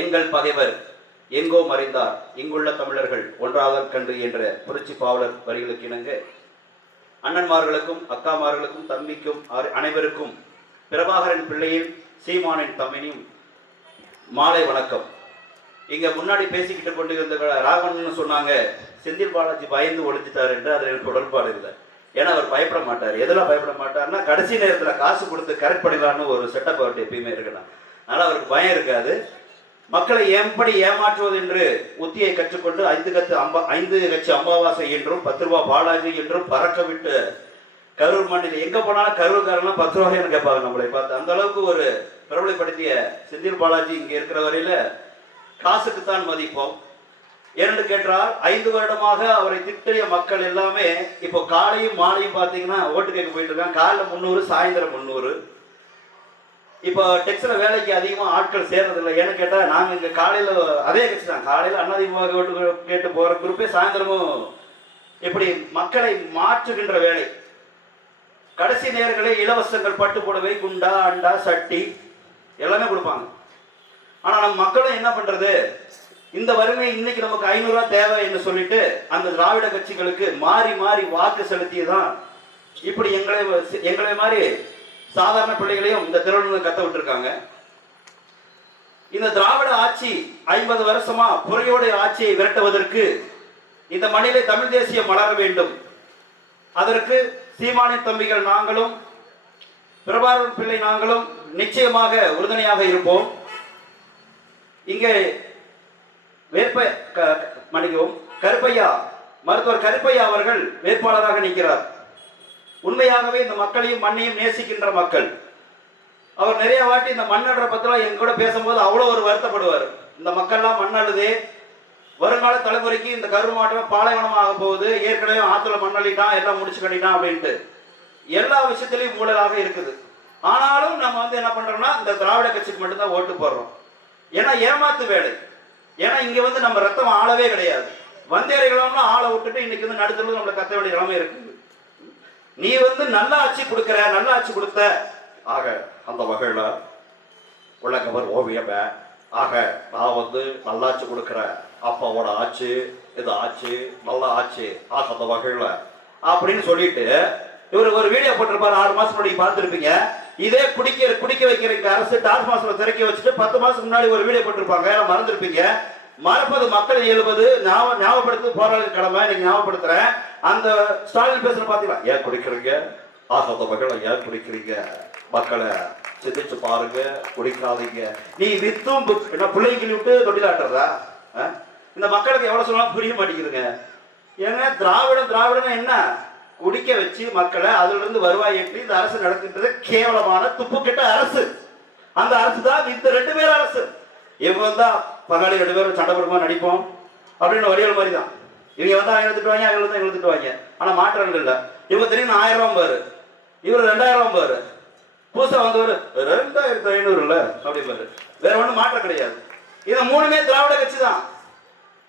எங்கள் பகைவர் எங்கோ மறைந்தார், இங்குள்ள தமிழர்கள் ஒன்றாதல் கண்டு என்ற புரட்சி பாவலர் வரிகளுக்கு இணங்க அண்ணன்மார்களுக்கும் அக்காமார்களுக்கும் தம்பிக்கும் அனைவருக்கும் பிரபாகரன் பிள்ளையின் சீமானின் தம்பியும் மாலை வணக்கம். இங்க முன்னாடி பேசிக்கிட்டு கொண்டு இருந்த ராகவன் சொன்னாங்க செந்தில் பாலாஜி பயந்து ஒழிஞ்சிட்டார் என்று. அதில் எனக்கு உடன்பாடு இல்லை. ஏன்னா அவர் பயப்பட மாட்டார். எதெல்லாம் பயப்பட மாட்டார்னா கடைசி நேரத்தில் காசு கொடுத்து கரெக்ட் பண்ணிடலான்னு ஒரு செட்டப் அவர்கிட்ட எப்பயுமே இருக்கலாம். அதனால் அவருக்கு பயம் இருக்காது. மக்களை எப்படி ஏமாற்றுவது என்று உத்தியை கற்றுக்கொண்டு 5 கட்சி அம்பாவாசை என்றும் 10 ரூபாய் பாலாஜி என்றும் பறக்க விட்டு கரூர் மண்ணில் எங்க போனாலும் கரூர்காரெல்லாம் 10 ரூபாய்னு கேட்பாங்க நம்மளை பார்த்து. அந்த அளவுக்கு ஒரு பிரபலப்படுத்திய செந்தில் பாலாஜி இங்கே இருக்கிற வரையில காசுக்குத்தான் மதிப்போம். ஏன்னு கேட்டால் 5 வருடமாக அவரை திட்டிய மக்கள் எல்லாமே இப்போ காலையும் மாலையும் பார்த்தீங்கன்னா ஓட்டு கேட்க போயிட்டு இருக்காங்க. காலையில் 300, சாயந்தரம் 300. இப்போ டெக்ஸ்டில் வேலைக்கு அதிகமாக ஆட்கள் சேர்றதில்லை. ஏன்னு கேட்டால் நாங்கள் இங்கே காலையில் அதே கட்சி தான், காலையில் அதிமுக ஓட்டு கேட்டு போகிற குரூப்பே சாயந்தரமும் இப்படி மக்களை மாற்றுகின்ற வேலை. கடைசி நேரங்களே இலவசங்கள், பட்டு புடவை, குண்டா, அண்டா, சட்டி எல்லாமே கொடுப்பாங்க. ஆனால் நம்ம மக்களும் என்ன பண்ணுறது, இந்த வறுமை இன்னைக்கு நமக்கு 500 ரூபா தேவை என்று சொல்லிட்டு அந்த திராவிட கட்சிகளுக்கு மாறி மாறி வாக்கு செலுத்தியதான் இப்படி எங்களை மாதிரி சாதாரண பிள்ளைகளையும் இந்த திருவள்ளுவர் கத்த விட்டுருக்காங்க. இந்த திராவிட ஆட்சி 50 வருஷமா புறையோடைய ஆட்சியை விரட்டுவதற்கு இந்த மண்ணிலே தமிழ் தேசியம் மலர வேண்டும். அதற்கு சீமானின் தம்பிகள் நாங்களும் பிரபாகரன் பிள்ளை நாங்களும் நிச்சயமாக உறுதுணையாக இருப்போம். இங்கே கருப்பையா மருத்துவர் கருப்பையா அவர்கள் வேட்பாளராக நிற்கிறார். உண்மையாகவே இந்த மக்களையும் மண்ணையும் நேசிக்கின்ற மக்கள். அவர் நிறைய வாட்டி இந்த மண்ணடுற பத்திரம் எங்க கூட பேசும்போது அவ்வளோ ஒரு வருத்தப்படுவார். இந்த மக்கள்லாம் மண்ணழுதே, வருங்கால தலைமுறைக்கு இந்த கரூர் மாவட்டம் பாலைவனமாக போகுது, ஏற்கனவே ஆத்துல மண்ணள்ளிட்டான், எல்லாம் முடிச்சு கட்டிட்டான் அப்படின்ட்டு எல்லா விஷயத்திலையும் ஊழலாக இருக்குது. ஆனாலும் நம்ம என்ன பண்றோம்னா இந்த திராவிட கட்சிக்கு மட்டும்தான் ஓட்டு போடுறோம். ஏன்னா ஏமாத்து வேலை. ஏன்னா இங்க நம்ம ரத்தம் ஆளவே கிடையாது. வந்தேரிகளும் ஆளை விட்டுட்டு இன்னைக்கு நடுத்தல நம்மளை கத்த வேண்டிய நிலைமை இருக்குது. நீ நல்ல ஆட்சி கொடுக்கிற, நல்ல ஆட்சி கொடுத்த ஆக அந்த வகையில உலகவர் ஓவியமே ஆக நான் நல்லாட்சி கொடுக்கிற அப்பாவோட ஆட்சி, இது ஆட்சி, நல்ல ஆட்சி ஆக அந்த வகையில அப்படின்னு சொல்லிட்டு இவர் ஒரு வீடியோ போட்டிருப்பாரு. 6 மாசம் முன்னாடி பார்த்துருப்பீங்க. இதே குடிக்க வைக்கிற அரசு டாஸ் மாசம் திறக்கி வச்சுட்டு 10 மாசம் முன்னாடி ஒரு வீடியோ போட்டிருப்பாங்க. மறந்துருப்பீங்க. மறப்பது மக்கள் எழுபது ஞாபகப்படுத்து போராளி கடமை. நீங்க ஞாபகப்படுத்துறேன். அந்த ஸ்டாலின் பேசுற பாத்தீங்களா, ஏன் குடிக்கிறீங்க, ஆகாத மக்களை ஏன் குடிக்கிறீங்க, மக்களை சிந்திச்சு பாருங்க, குடிக்காதீங்க. நீ வித்தும் என்ன பிள்ளைங்க விட்டு தொட்டிலாட்டுறதா? இந்த மக்களுக்கு எவ்வளவு சொன்னாலும் புரிய மாட்டேங்குதுங்க. ஏங்க திராவிடம் என்ன குடிக்க வச்சு மக்களை அதுல இருந்து வருவாய் ஏற்றி இந்த அரசு நடக்கின்றது கேவலமான துப்புக்கெட்ட அரசு. அந்த அரசு தான் இந்த 2 பேர் அரசு. இவங்க தான் பங்காளி 2 பேரும் சண்டை போடுமா நடிப்போம் அப்படின்னு வடிவல் மாதிரி தான். இவங்க அவங்க திட்டுவாங்க, அவங்க திட்டுவாங்க. ஆனா மாற்றங்கள் இல்லை. இவங்க தெரியும் 1000 ரூபாய் பாரு, இவர் 2000 பாரு, புதுசா வந்தவர் 2500 இல்ல அப்படி பாரு. வேற ஒண்ணும் மாற்றம் கிடையாது. இது 3மே திராவிட கட்சி தான்,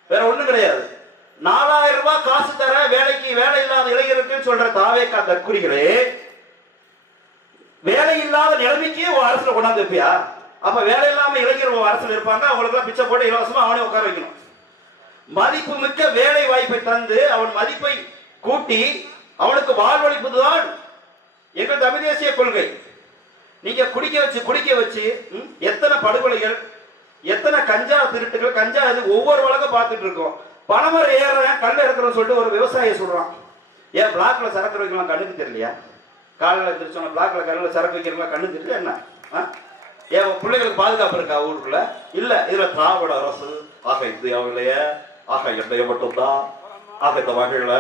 வேற ஒண்ணும் கிடையாது. 4000 ரூபாய் காசு தர வேலைக்கு வேலை இல்லாத இளைஞருக்கு சொல்ற தாவேக்கா தற்குறிகளே, வேலை இல்லாத நிலைமைக்கு அரசுல கொண்டாந்து வைப்பியா? அப்ப வேலை இல்லாம இளைஞர் அரசுல இருப்பாங்க. அவங்களுக்கு எல்லாம் பிச்சை போட்டு இலவசமா அவனே உட்கார வைக்கணும். மதிப்பு மிக்க வேலை வாய்ப்பை தந்து அவன் மதிப்பை கூட்டி அவனுக்கு வாழ்வளிப்பதுதான் எங்கள் தமிழ் தேசிய கொள்கை. நீங்க குடிக்க வச்சு எத்தனை படுகொலைகள், எத்தனை கஞ்சா திருட்டுகள், கஞ்சா இது ஒவ்வொரு வழக்கம் பார்த்துட்டு இருக்கோம். பணமர ஏறுறேன் கல் எடுக்கிறோம் சொல்லிட்டு ஒரு விவசாயி சொல்றான். ஏன் பிளாக்ல சரக்கு வைக்கலாம் கண்ணுக்கு தெரியலையா? காலையில் எடுத்துச்சோன்னா பிளாக்ல கல்லில் சரக்கு வைக்கிறவங்களா கண்ணுக்கு தெரியல என்ன? ஏன் பிள்ளைகளுக்கு பாதுகாப்பு இருக்கா ஊருக்குள்ள? இல்ல. இதுல திராவிட அரசு ஆக இந்தியாவிலேயே ஆக என்னைய மட்டும்தான் ஆக இந்த வகையில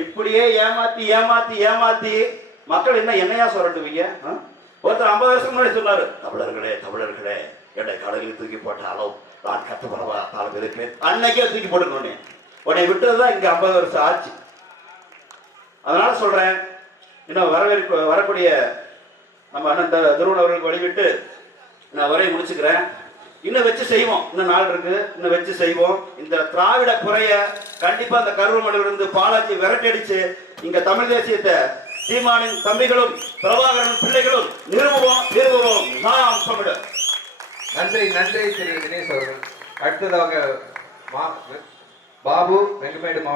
இப்படியே ஏமாத்தி மக்கள் என்ன என்னையா சொல்லட்டுவீங்க? ஒருத்தர் 50 வருஷம் முன்னாடி சொன்னாரு, தமிழர்களே என்னை கடலில் தூக்கி போட்ட அளவு நான் கத்துப்படவா தாளம் இருப்பேன். அன்னைக்கே தூக்கி போட்டுக்கணும். உன்னை விட்டதுதான் இங்க 50 வருஷம் ஆச்சு. அதனால சொல்றேன், இன்னும் வரக்கூடிய நம்ம அண்ணன் திருவள்ளுவர்களுக்கு வழிவிட்டு நான் வரையை முடிச்சுக்கிறேன். இன்னும் வச்சு செய்வோம். இன்னும் நாள் இருக்கு, இன்னும் வச்சு செய்வோம். இந்த திராவிட குறைய கண்டிப்பா இந்த கரூர் மண்ணிலிருந்து பாலாஜி விரட்டடிச்சு இங்க தமிழ் தேசியத்தை சீமானின் தம்பிகளும் பிரபாகரன் பிள்ளைகளும் நிறுவுவோம். நாம் தமிழர். நன்றி நன்றி திரு தினேஷ் அவர்கள். அடுத்ததாக பாபு வெங்கமேடு மாவட்டம்